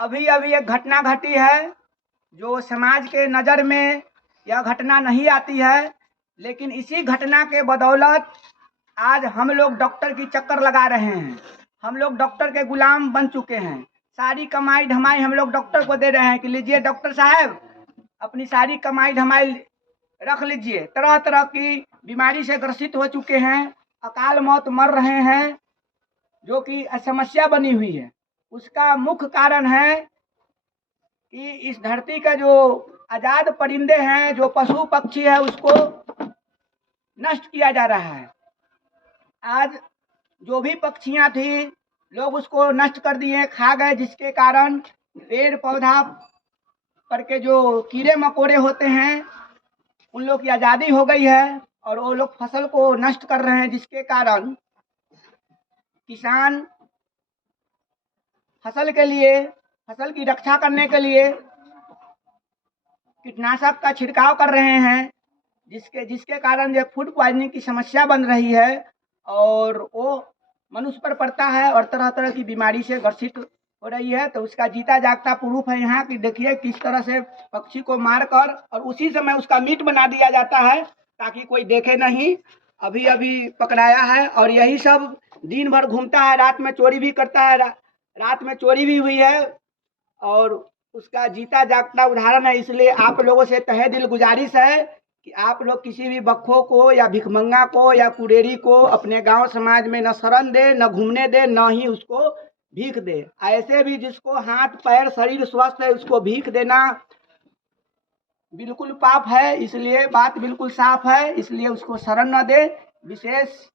अभी अभी एक घटना घटी है जो समाज के नज़र में यह घटना नहीं आती है, लेकिन इसी घटना के बदौलत आज हम लोग डॉक्टर की चक्कर लगा रहे हैं। हम लोग डॉक्टर के गुलाम बन चुके हैं। सारी कमाई धमाई हम लोग डॉक्टर को दे रहे हैं कि लीजिए डॉक्टर साहब, अपनी सारी कमाई धमाई रख लीजिए। तरह तरह की बीमारी से ग्रसित हो चुके हैं, अकाल मौत मर रहे हैं, जो कि समस्या बनी हुई है। उसका मुख्य कारण है कि इस धरती का जो आज़ाद परिंदे हैं, जो पशु पक्षी है, उसको नष्ट किया जा रहा है। आज जो भी पक्षियां थी, लोग उसको नष्ट कर दिए, खा गए, जिसके कारण पेड़ पौधा पर के जो कीड़े मकोड़े होते हैं उन लोग की आज़ादी हो गई है और वो लोग फसल को नष्ट कर रहे हैं, जिसके कारण किसान फसल की रक्षा करने के लिए कीटनाशक का छिड़काव कर रहे हैं, जिसके कारण जो फूड पॉइजनिंग की समस्या बन रही है और वो मनुष्य पर पड़ता है और तरह तरह की बीमारी से ग्रसित हो रही है। तो उसका जीता जागता प्रूफ है यहाँ कि देखिए किस तरह से पक्षी को मारकर और उसी समय उसका मीट बना दिया जाता है ताकि कोई देखे नहीं। अभी अभी पकड़ाया है और यही सब दिन भर घूमता है, रात में चोरी भी करता है। रात में चोरी भी हुई है और उसका जीता जागता उदाहरण है। इसलिए आप लोगों से तहे दिल गुजारिश है कि आप लोग किसी भी बख्खो को या भिखमंगा को या कुरेरी को अपने गांव समाज में न शरण दे, न घूमने दे, न ही उसको भीख दे। ऐसे भी जिसको हाथ पैर शरीर स्वस्थ है उसको भीख देना बिल्कुल पाप है। इसलिए बात बिल्कुल साफ है, इसलिए उसको शरण न दे। विशेष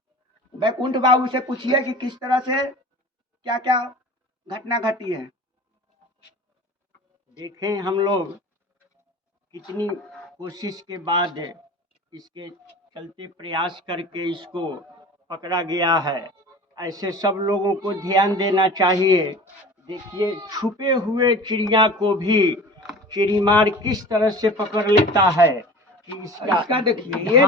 बैकुंठ बाबू से पूछिए कि किस तरह से क्या क्या घटना घटी है। देखें, हम लोग कितनी कोशिश के बाद इसके चलते प्रयास करके इसको पकड़ा गया है। ऐसे सब लोगों को ध्यान देना चाहिए। देखिए, छुपे हुए चिड़िया को भी चिड़ीमार किस तरह से पकड़ लेता है कि इसका देखिए, ये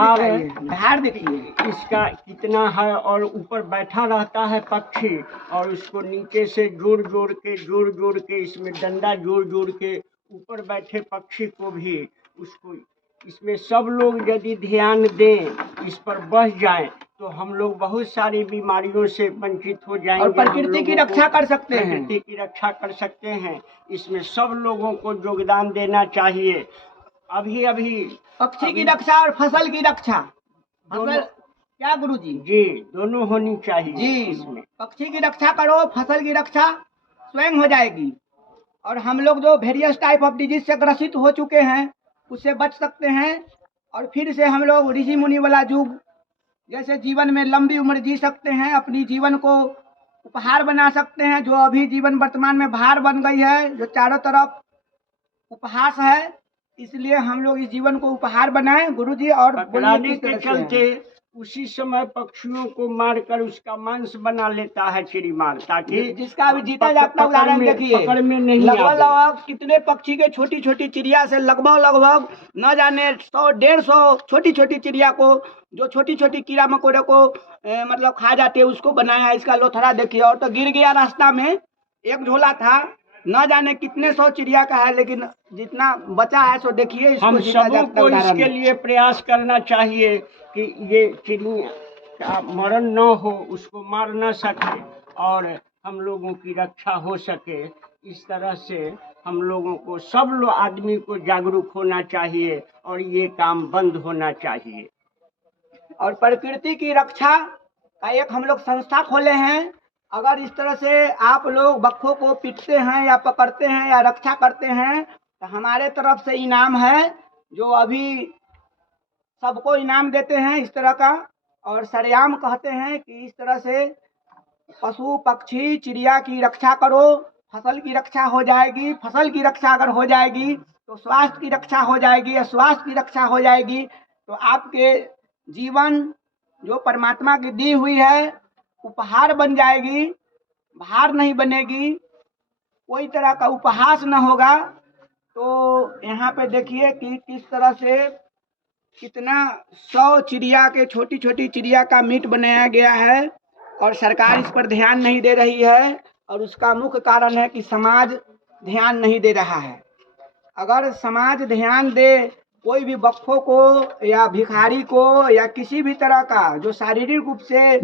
धार देखिए, इसका कितना है और ऊपर बैठा रहता है पक्षी और उसको नीचे से जोड़ जोड़ के इसमें डंडा जोड़ के ऊपर बैठे पक्षी को भी उसको इसमें सब लोग यदि ध्यान दें, इस पर बच जाएं, तो हम लोग बहुत सारी बीमारियों से वंचित हो जाएंगे और प्रकृति की रक्षा कर सकते हैं। प्रकृति की रक्षा कर सकते हैं। इसमें सब लोगों को योगदान देना चाहिए। अभी पक्षी की रक्षा और फसल की रक्षा, फसल क्या गुरुजी? जी, दोनों होनी चाहिए जी। इसमें पक्षी की रक्षा करो, फसल की रक्षा स्वयं हो जाएगी और हम लोग जो वेरियस टाइप ऑफ डिजीज से ग्रसित हो चुके हैं उससे बच सकते हैं और फिर से हम लोग ऋषि मुनि वाला युग जैसे जीवन में लंबी उम्र जी सकते हैं, अपनी जीवन को उपहार बना सकते हैं। जो अभी जीवन वर्तमान में भार बन गई है, जो चारों तरफ उपहास है, इसलिए हम लोग इस जीवन को उपहार बनाएं गुरुजी। और पकड़ाने के चलते उसी समय पक्षियों को मारकर उसका मांस बना लेता है चिड़ीमार, ताकि जिसका अभी जीता जागता उदाहरण देखिए। पकड़ में नहीं लगभग कितने पक्षी के छोटी छोटी चिड़िया से लगभग न जाने 100-150 छोटी छोटी चिड़िया को, जो छोटी छोटी कीड़ा मकोड़े को मतलब खा जाते हैं, उसको बनाया। इसका लोथड़ा देखिए। और तो गिर गया रास्ता में, एक झोला था, न जाने कितने 100 चिड़िया का है, लेकिन जितना बचा है सो देखिए। हम सबों को इसके लिए प्रयास करना चाहिए कि ये चिड़िया का मरण न हो, उसको मार न सके और हम लोगों की रक्षा हो सके। इस तरह से हम लोगों को सब आदमी को जागरूक होना चाहिए और ये काम बंद होना चाहिए। और प्रकृति की रक्षा का एक हम लोग संस्था खोले हैं। अगर इस तरह से आप लोग बख्खों को पीटते हैं या पकड़ते हैं या रक्षा करते हैं तो हमारे तरफ से इनाम है, जो अभी सबको इनाम देते हैं इस तरह का। और सरेआम कहते हैं कि इस तरह से पशु पक्षी चिड़िया की रक्षा करो, फसल की रक्षा हो जाएगी। फसल की रक्षा अगर हो जाएगी तो स्वास्थ्य की रक्षा हो जाएगी, और स्वास्थ्य की रक्षा हो जाएगी तो आपके जीवन जो परमात्मा की दी हुई है उपहार बन जाएगी, भार नहीं बनेगी, कोई तरह का उपहास न होगा। तो यहाँ पे देखिए कि किस तरह से कितना 100 चिड़िया के, छोटी छोटी चिड़िया का मीट बनाया गया है और सरकार इस पर ध्यान नहीं दे रही है। और उसका मुख्य कारण है कि समाज ध्यान नहीं दे रहा है। अगर समाज ध्यान दे, कोई भी बख्खों को या भिखारी को या किसी भी तरह का जो शारीरिक रूप से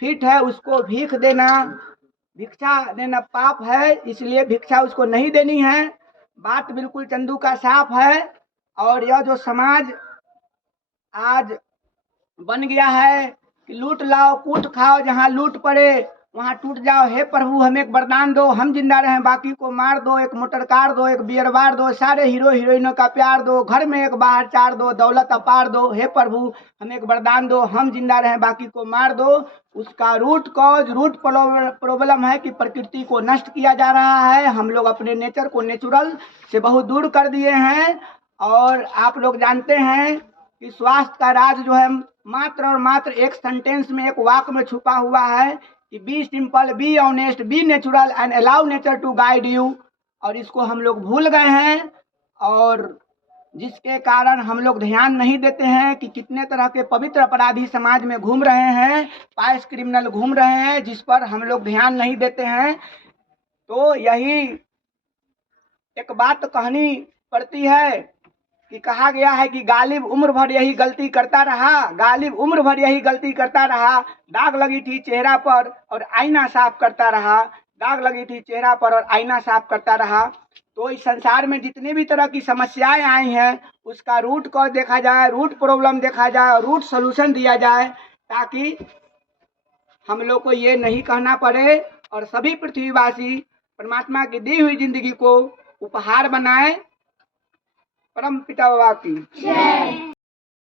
फिट है उसको भीख देना, भिक्षा देना पाप है, इसलिए भिक्षा उसको नहीं देनी है। बात बिल्कुल चंदू का साफ है। और यह जो समाज आज बन गया है कि लूट लाओ कूट खाओ, जहाँ लूट पड़े वहाँ टूट जाओ, हे प्रभु हमें एक वरदान दो, हम जिंदा रहें बाकी को मार दो, एक मोटर कार दो, एक बियर बार दो, सारे हीरो हीरोइनों का प्यार दो, घर में एक बाहर चार दो, दौलत अपार दो, हे प्रभु हमें एक वरदान दो, हम जिंदा रहें बाकी को मार दो। उसका रूट कॉज, रूट प्रॉब्लम है कि प्रकृति को नष्ट किया जा रहा है। हम लोग अपने नेचर को नेचुरल से बहुत दूर कर दिए हैं। और आप लोग जानते हैं कि स्वास्थ्य का राज जो है मात्र और मात्र एक सेंटेंस में, एक वाक्य में छुपा हुआ है कि be simple, be honest, be natural and allow nature to guide you. और इसको हम लोग भूल गए हैं, और जिसके कारण हम लोग ध्यान नहीं देते हैं कि कितने तरह के पवित्र अपराधी समाज में घूम रहे हैं, पाइस क्रिमिनल घूम रहे हैं, जिस पर हम लोग ध्यान नहीं देते हैं। तो यही एक बात कहनी पड़ती है कि कहा गया है कि गालिब उम्र भर यही गलती करता रहा, गालिब उम्र भर यही गलती करता रहा, दाग लगी थी चेहरा पर और आईना साफ करता रहा, दाग लगी थी चेहरा पर और आईना साफ करता रहा। तो इस संसार में जितनी भी तरह की समस्याएं आई हैं उसका रूट कॉज देखा जाए, रूट प्रॉब्लम देखा जाए, रूट सोल्यूशन दिया जाए, ताकि हम लोग को ये नहीं कहना पड़े और सभी पृथ्वीवासी परमात्मा की दी हुई जिंदगी को उपहार बनाए। परम पिता बाबा की जय।